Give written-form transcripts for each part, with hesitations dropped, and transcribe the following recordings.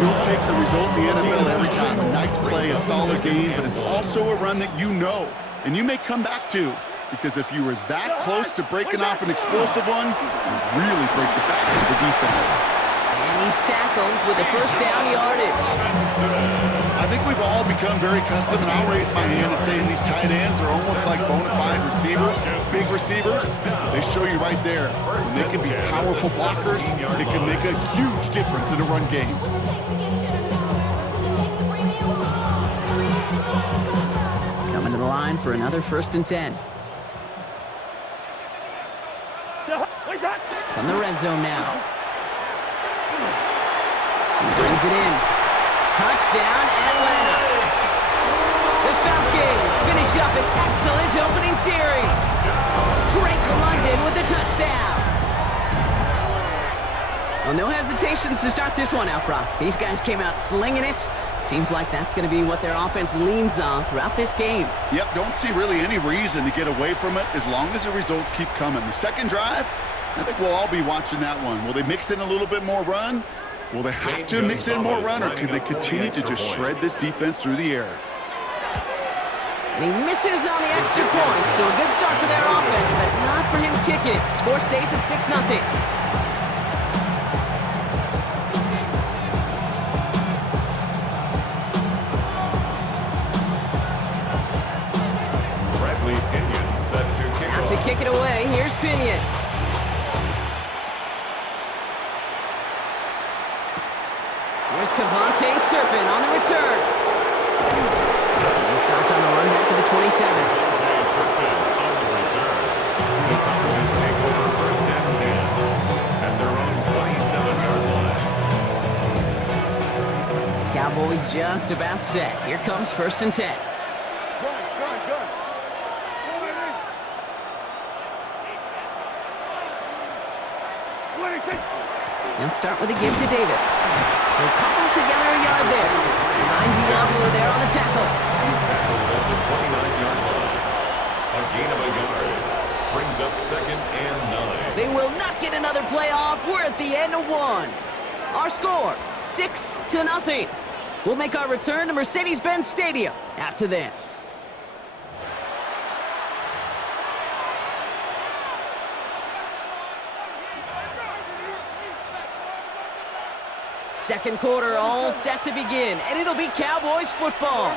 You'll take the result in the NFL every time. A nice play, a solid game, but it's also a run that you know, and you may come back to, because if you were that close to breaking off an explosive one, you really break the backs of the defense. And he's tackled with a first down yardage. I think we've all become very accustomed, and I'll raise my hand and say these tight ends are almost like bona fide receivers, big receivers. They show you right there. When they can be powerful blockers, it can make a huge difference in a run game. Coming to the line for another 1st and 10. From the red zone now. He brings it in. Touchdown, Atlanta. The Falcons finish up an excellent opening series. Drake London with the touchdown. Well, no hesitations to start this one out, Brock. These guys came out slinging it. Seems like that's going to be what their offense leans on throughout this game. Yep, don't see really any reason to get away from it as long as the results keep coming. The second drive, I think we'll all be watching that one. Will they mix in a little bit more run? Will they have to mix in more run, or can they continue to just shred this defense through the air? And he misses on the extra point, so a good start for their offense, but not for him kicking it. Score stays at 6-0. Out to kick it away, here's Pinion. Here's Cavante Turpin on the return. He stopped on the run back of the 27. Turpin on the return. The Falcons take over 1st and 10 at their own 27-yard line. Cowboys just about set. Here comes 1st and 10. They'll start with a give to Davis. They'll cobble together a yard there. Behind Diablo there on the tackle. He's tackled at the 29-yard line. A gain of a yard brings up 2nd and 9. They will not get another play off. We're at the end of one. Our score, 6-0. We'll make our return to Mercedes-Benz Stadium after this. Second quarter all set to begin, and it'll be Cowboys football.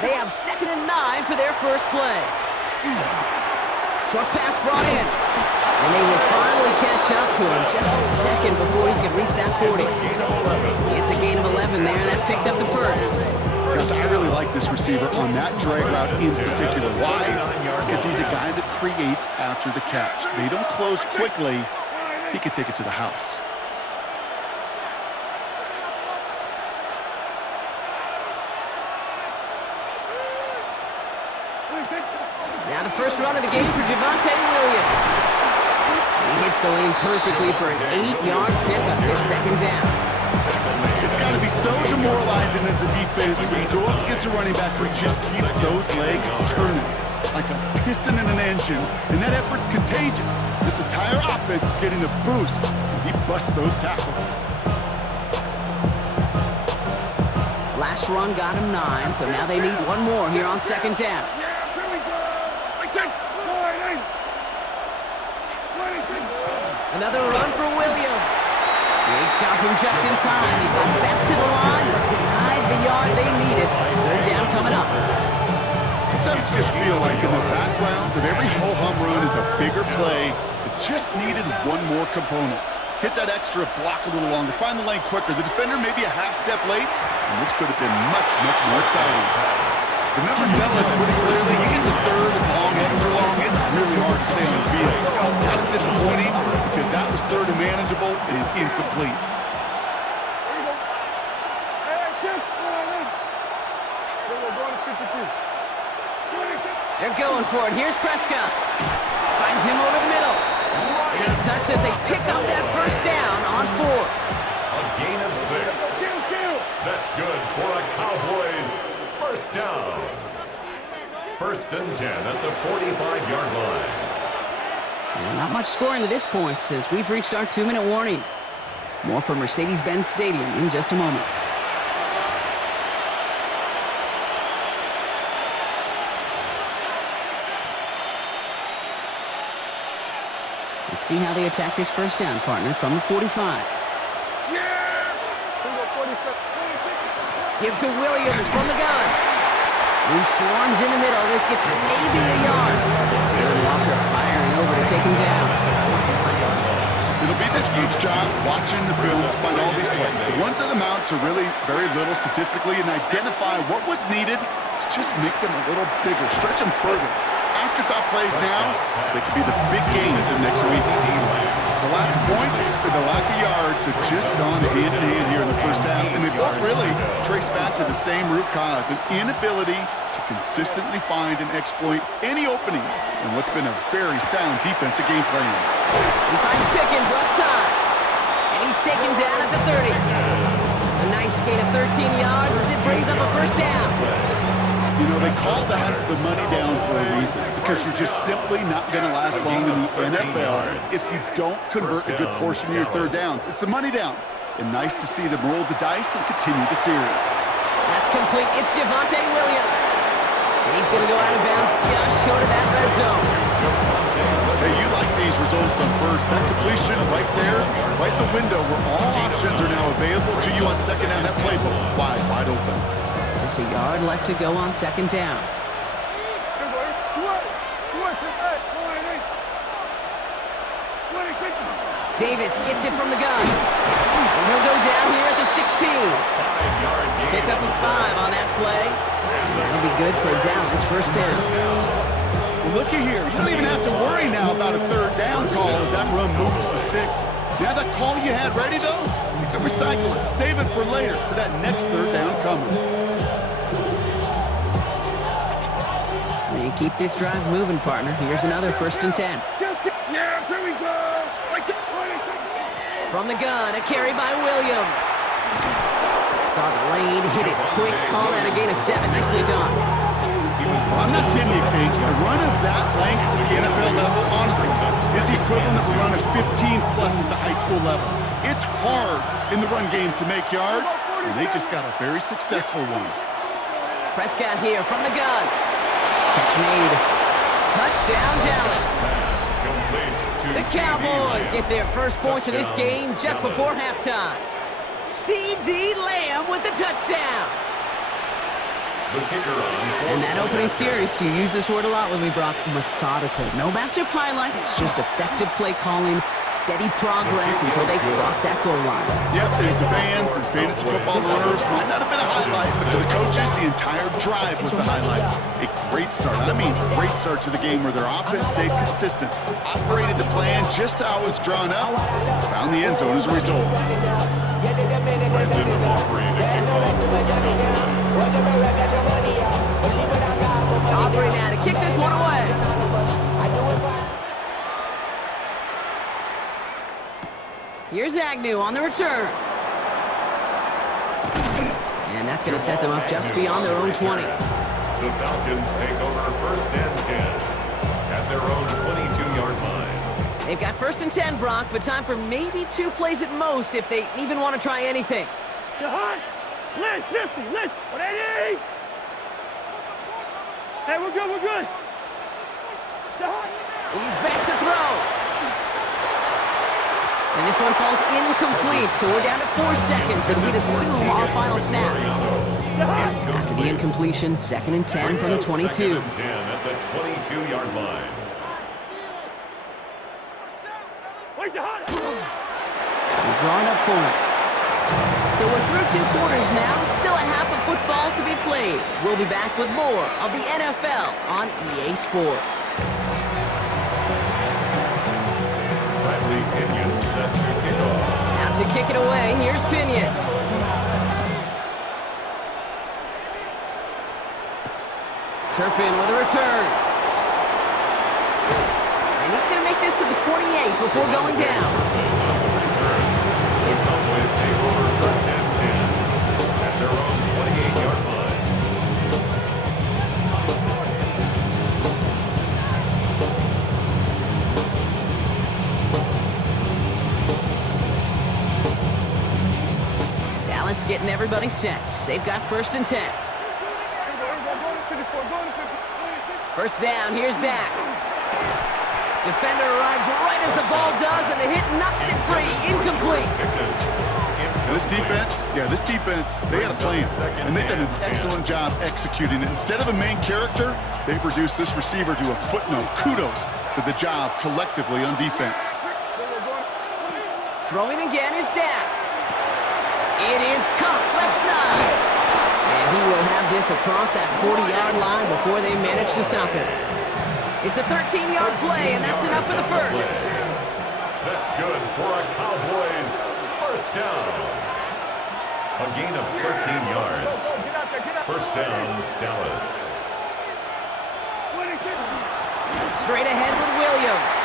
They have 2nd and 9 for their first play. Short pass brought in, and they will finally catch up to him just a second before he can reach that 40. It's a gain of 11 there, and that picks up the first. Guys, I really like this receiver on that drag route in particular. Why? Because he's a guy that creates after the catch. They don't close quickly. He could take it to the house. Now the first run of the game for Javonte Williams. He hits the lane perfectly for an 8-yard pickup. It's 2nd down. It's got to be so demoralizing as a defense when you go up against a running back who just keeps those legs churning like a piston in an engine, and that effort's contagious. This entire offense is getting a boost, and he busts those tackles. Last run got him 9, so now they need one more here on 2nd down. Another run for Williams. They stopped him just in time. He got back to the line, but denied the yard they needed. 3rd down coming up. Sometimes you just feel like in the background of every ho-hum run is a bigger play that just needed one more component. Hit that extra block a little longer, find the lane quicker. The defender may be a half step late, and this could have been much, much more exciting. The numbers tell us pretty clearly, you get to 3rd and long, extra long, it's really hard to stay on the field. That's disappointing because that was 3rd and manageable and incomplete. They're going for it. Here's Prescott. Finds him over the middle. And he's touched as they pick up that first down on 4th. A gain of 6. That's good for a Cowboys first down. 1st and 10 at the 45-yard line. And not much scoring to this point as we've reached our 2-minute warning. More from Mercedes-Benz Stadium in just a moment. Let's see how they attack this first down, partner, from the 45. Give to Williams from the gun. He swarms in the middle. This gets maybe a yard. And Walker firing over to take him down. It'll be this group's job watching the film to find all these plays. The ones that amount to really very little statistically and identify what was needed to just make them a little bigger, stretch them further. Afterthought plays now, they could be the big gains of next week. The lack of points and the lack of yards have just gone hand in hand here in the first half, and they both really trace back to the same root cause, an inability to consistently find and exploit any opening in what's been a very sound defensive game plan. He finds Pickens left side, and he's taken down at the 30. A nice gain of 13 yards as it brings up a first down. You know, they call that the money down for a reason, because you're just simply not going to last long in the NFL if you don't convert a good portion of your third downs. It's the money down. And nice to see them roll the dice and continue the series. That's complete. It's Javonte Williams. And he's going to go out of bounds just short of that red zone. Hey, you like these results on first. That completion right there, right in the window where all options are now available to you on second down. That playbook wide open. Just a yard left to go on second down. Davis gets it from the gun. And he'll go down here at the 16. Pick up a 5 on that play. And that'll be good for a down, this first down. Well, looky here. You don't even have to worry now about a third down call as that run moves the sticks. Now that call you had ready, though, you can recycle it. Save it for later for that next third down coming. And keep this drive moving, partner. Here's another 1st and 10. Yeah, here we go. From the gun, a carry by Williams. Saw the lane, hit it quick, call that a gain of 7. Nicely done. I'm not kidding you, Kate. A run of that length at the NFL level, honestly, is the equivalent of a run of 15-plus at the high school level. It's hard in the run game to make yards, and they just got a very successful one. Prescott here from the gun. Catch made. Touchdown, Dallas. The Cowboys get their first points of this game just before halftime. C.D. Lamb with the touchdown. And that opening series, you use this word a lot with me, Brock, methodical. No massive highlights, just effective play calling, steady progress until they cross that goal line. Yep, and to fans and fantasy football owners, might not have been a highlight, but to the coaches, the entire drive was the highlight. A great start, I mean great start to the game where their offense stayed consistent, operated the plan just how it was drawn up, found the end zone as a result. Aubrey now to kick this one away. Here's Agnew on the return. And that's going to set them up just beyond their own 20. The Falcons take over 1st and 10 at their own 22-yard line. They've got 1st and 10, Brock, but time for maybe 2 plays at most if they even want to try anything. Jahan, let's 50, let's, ready? Hey, we're good, we're good. Jahan. He's back to throw. And this one falls incomplete, so we're down to 4 seconds, and we'd assume our final snap. After the incompletion, 2nd and 10 from the 22. 2nd and 10 at the 22-yard line. We're drawing up for it. So we're through 2 quarters now, still a half of football to be played. We'll be back with more of the NFL on EA Sports. Bradley Pinion set to kick off. Out to kick it away, here's Pinion. Turpin with a return. And he's going to make this to the 28 before going down. The Cowboys take over 1st and 10 at their own 28-yard line. Dallas getting everybody set. They've got 1st and 10. 1st down, here's Dak. Defender arrives right as the ball does, and the hit knocks it free. Incomplete. This defense, they had a plan, and they've done an excellent job executing it. Instead of a main character, they've reduced this receiver to a footnote. Kudos to the job collectively on defense. Throwing again is Dak. It is caught left side. And he will have this across that 40-yard line before they manage to stop him. It's a 13-yard play, and that's enough for the first. That's good for a Cowboys first down. A gain of 13 yards. First down, Dallas. Straight ahead with Williams.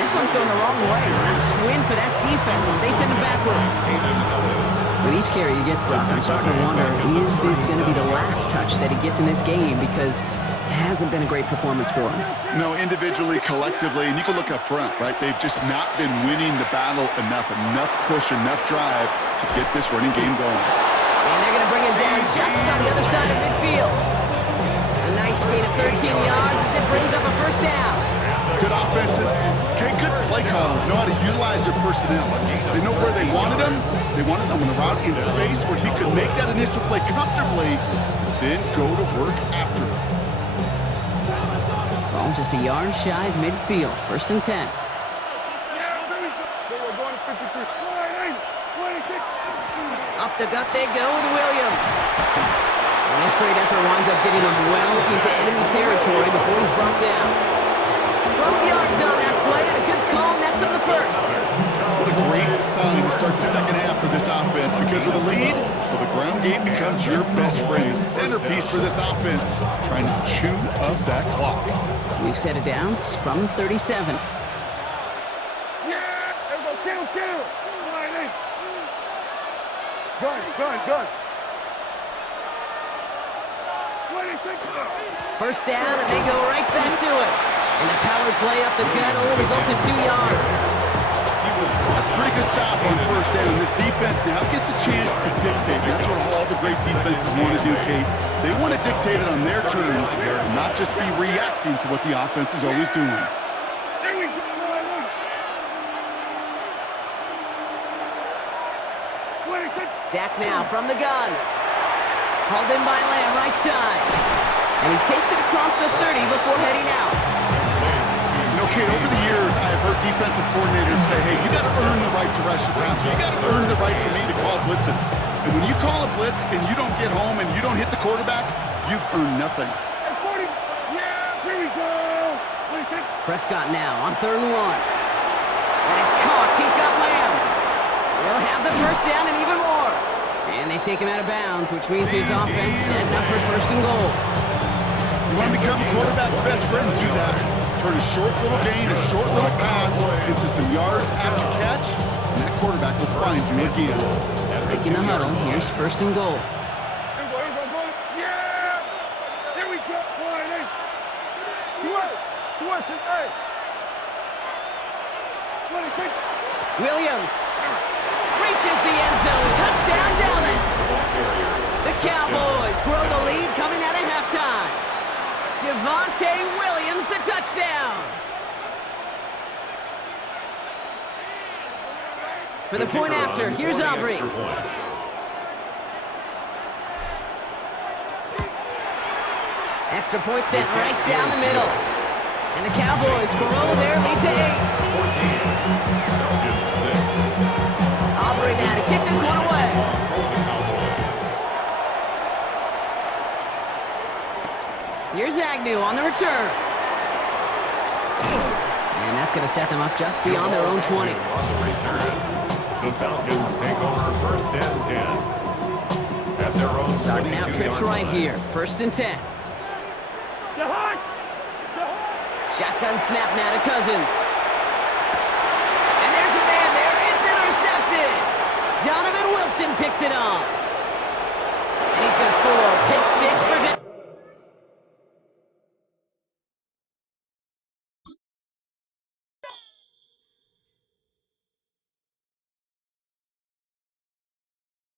This one's going the wrong way. Nice win for that defense as they send him backwards. With each carry he gets, Brock, I'm starting to wonder, is this going to be the last touch that he gets in this game? Because it hasn't been a great performance for him. No, individually, collectively, and you can look up front, right? They've just not been winning the battle enough push, enough drive to get this running game going. And they're going to bring him down just on the other side of midfield. A nice gain of 13 yards as it brings up a first down. Good offenses, okay, good play callers, know how to utilize their personnel. They know where they wanted him. They wanted him on the route in space where he could make that initial play comfortably, then go to work after it. Ball just a yard shy of midfield. First and 10. Up the gut they go with Williams. And this great effort winds up getting him well into enemy territory before he's brought down. 12 yards on that play, and a good call nets up the first. What a great sign to start the second half for this offense, because with a lead, well, the ground game becomes your best friend, the centerpiece for this offense, trying to chew up that clock. We've set it down from 37. Gun. First down, and they go right back to it. And the power play up the gut only results in 2 yards. That's a pretty good stop on first down. This defense now gets a chance to dictate. That's what all the great defenses want to do, Kate. They want to dictate it on their terms and not just be reacting to what the offense is always doing. Dak now from the gun. Hauled in by Lamb, right side. And he takes it across the 30 before heading out. You know, Kate, over the years, I've heard defensive coordinators say, hey, you got to earn the right to rush the passer. You got to earn the right for me to call blitzes. And when you call a blitz and you don't get home and you don't hit the quarterback, you've earned nothing. Prescott now on 3rd and 1. That is caught. He's got Lamb. They'll have the first down and even more. And they take him out of bounds, which means his offense setting up for 1st and goal. You want to become the quarterback's best friend, do that. Turn a short little gain, a short little pass into some yards after catch, and that quarterback will find you again. Breaking the huddle, here's 1st and goal. Williams reaches the end zone. Touchdown, Dallas. The Cowboys grow the lead coming out of halftime. Javonte Williams, the touchdown. For the point after, here's Aubrey. Extra point sent right down the middle. And the Cowboys grow their lead to 8. Aubrey now to kick this one away. Here's Agnew on the return. And that's going to set them up just beyond their own 20. On the return, the Falcons take over 1st and 10. At their own Starting out trips right here. 1st and 10. Shotgun snap now to Cousins. And there's a man there. It's intercepted. Donovan Wilson picks it up. And he's going to score a pick 6 for